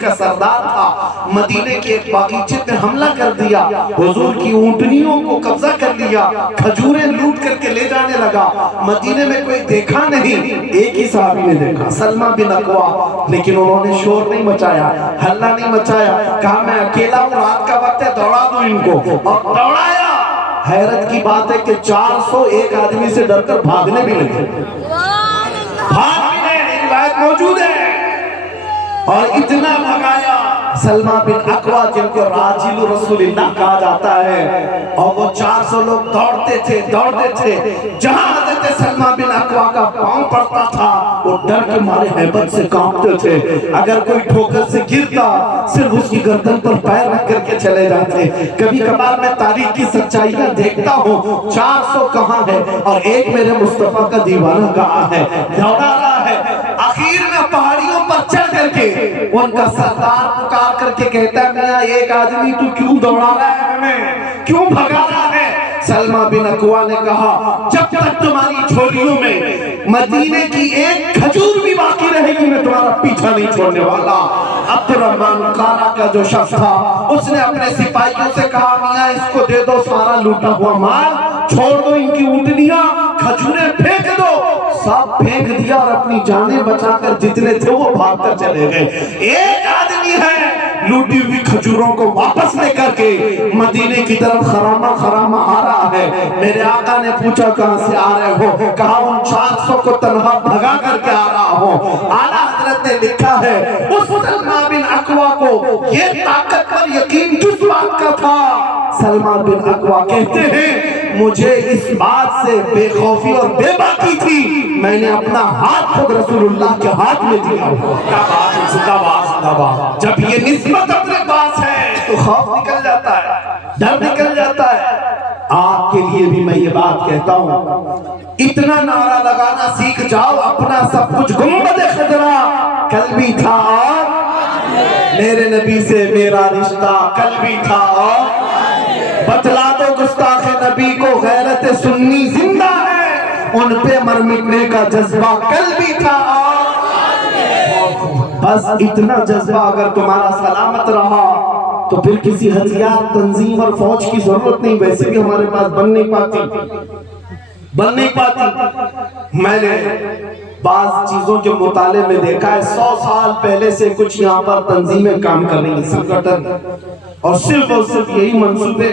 کا سردار تھا، مدینے کے ایک باغیچے پہ حملہ کر دیا، حضور کی اونٹنیوں کو قبضہ کر لیا، کھجوریں لوٹ کر کے لے جانے لگا۔ مدینے میں کوئی دیکھا نہیں، ایک ہی صحابی نے دیکھا، سلمہ بن اکوع، لیکن انہوں نے شور نہیں مچایا، ہلہ نہیں مچایا، کہا میں اکیلا ہوں، رات کا وقت ہے، دوڑا دوں ان کو، اور دوڑایا۔ حیرت کی بات ہے کہ 401 آدمی سے ڈر کر بھاگنے بھی لگے، بھاگنے، روایت موجود ہے، اور اتنا بھگایا۔ سلمہ بن اکوع جن کو راجل رسول اللہ کہا جاتا ہے، اور وہ 400 لوگ دوڑتے تھے، جہاں حضرت سلمہ بن اکوع کا پاؤں پڑتا تھا وہ ڈر کے مارے ہیبت سے کانپتے تھے۔ اگر کوئی ٹھوکر سے گرتا صرف اس کی گردن پر پیر رکھ کر کے چلے جاتے۔ کبھی کبھار میں تاریخ کی سچائیاں دیکھتا ہوں، 400 کہاں ہے اور ایک میرے مصطفیٰ کا دیوانہ کہاں ہے، دوڑا رہا ہے۔ آخر میں پہاڑیوں پر چڑھ کر کے ان کا سردار پکار کر کے کہتا ہے، میاں ایک آدمی تو کیوں دوڑا رہا ہے ہمیں، کیوں بھگا رہا ہے؟ سلمہ بن اکوع نے کہا، جب تک تمہاری جھولیوں میں مدینے کی ایک کھجور بھی باقی رہے گی میں تمہارا پیچھا نہیں چھوڑنے والا۔ عبد الرحمن قارہ کا جو شخص تھا اس نے اپنے سپاہیوں سے کہا، میاں اس کو دے دو سارا لوٹا ہوا مال، چھوڑ دو ان کی اونٹنیاں، کھجوریں پھینک دو۔ سب پھینک دیا اور اپنی جانیں بچا کر جتنے تھے وہ بھاگ کر چلے گئے۔ ایک آدمی ہے لوٹی ہوئی کھجوروں کو واپس لے کر کے مدینے کی طرف خرامہ آ رہا ہے۔ میرے آقا نے پوچھا کہاں سے آ رہے ہو؟ کہا ان 400 کو تنہا بھگا کر کے آ رہا ہوں۔ اعلیٰ حضرت نے لکھا ہے اس سلمہ بن اکوع کو یہ طاقت پر یقین کس بات کا تھا؟ سلمہ بن اکوع کہتے ہیں مجھے اس بات سے بے خوفی اور بے باکی تھی، میں نے اپنا ہاتھ خود رسول اللہ کے ہاتھ میں دیا۔ کیا بات ہے، زندہ باد۔ جب یہ نسبت اپنے پاس ہے تو خوف نکل جاتا ہے، ڈر نکل جاتا ہے۔ آپ کے لیے بھی میں یہ بات کہتا ہوں، اتنا نعرہ لگانا سیکھ جاؤ، اپنا سب کچھ گنبد خضرا کل بھی تھا اور میرے نبی سے میرا رشتہ کل بھی تھا، اور بتلا دو گستاخ نبی کو غیرت سنی زندہ ہے، ان پہ مر مٹنے کا جذبہ کل بھی تھا، اور بس اتنا جذبہ اگر تمہارا سلامت رہا تو پھر کسی ہتھیار تنظیم اور فوج کی ضرورت نہیں، ویسے بھی ہمارے پاس بن نہیں پاتی۔ میں نے بعض چیزوں کے مطالعے میں دیکھا ہے 100 سال پہلے سے کچھ یہاں پر تنظیمیں کام کر رہی ہیں، سنگٹن، اور صرف یہی منصوبے،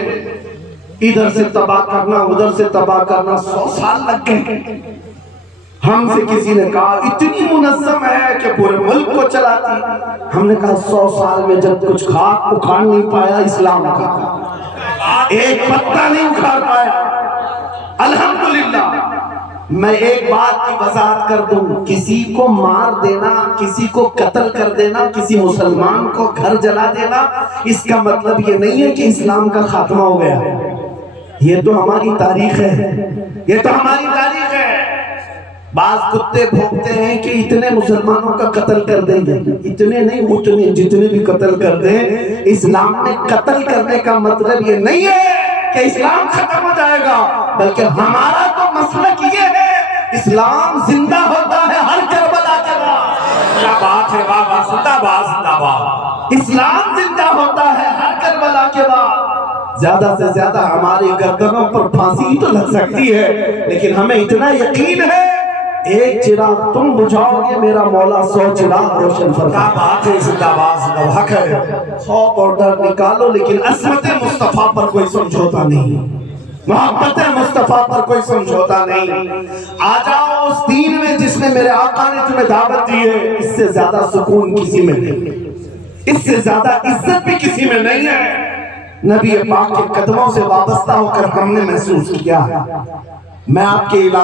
ادھر سے تباہ کرنا ادھر سے تباہ کرنا، 100 سال لگ گئے۔ ہم سے کسی نے کہا اتنی منظم ہے کہ پورے ملک کو چلاتی، ہم نے کہا 100 سال میں جب کچھ خاک اکھاڑ نہیں پایا اسلام کا، ایک پتا نہیں اکھاڑ پایا۔ الحمدللہ میں ایک بات کی وضاحت کر دوں، کسی کو مار دینا، کسی کو قتل کر دینا، کسی مسلمان کو گھر جلا دینا، اس کا مطلب یہ نہیں ہے کہ اسلام کا خاتمہ ہو گیا۔ یہ تو ہماری تاریخ ہے، بعض کتے بھونکتے ہیں کہ اتنے مسلمانوں کا قتل کر دیں گے، اتنے نہیں، اتنے جتنے بھی قتل کر دیں۔ اسلام میں قتل کرنے کا مطلب یہ نہیں ہے کہ اسلام ختم ہو جائے گا، بلکہ ہمارا تو مسلک یہ ہے اسلام زندہ ہوتا ہے ہر کربلا کے بعد۔ کیا بات ہے، واہ، زندہ باد۔ اسلام زندہ ہوتا ہے ہر کربلا کے بعد۔ زیادہ سے زیادہ ہماری گردنوں پر پھانسی تو لگ سکتی ہے، لیکن ہمیں اتنا یقین ہے ایک چراغ تم بجھاؤ گے، میرا مولا 100 چراغ روشن فرمائے۔ کیا بات ہے، زندہ باد، حق ہے۔ خوف اور ڈر نکالو، لیکن عصمت مصطفیٰ پر کوئی سمجھوتا نہیں، محبت مصطفیٰ پر کوئی سمجھوتا نہیں۔ آ جاؤ اس دین میں جس نے میرے آقا نے تمہیں دعوت دی ہے، اس سے زیادہ سکون کسی میں نہیں، اس سے زیادہ عزت بھی کسی میں نہیں ہے۔ نبی پاک کے قدموں سے وابستہ ہو کر ہم نے محسوس کیا ہے۔ میں آپ کے علاقے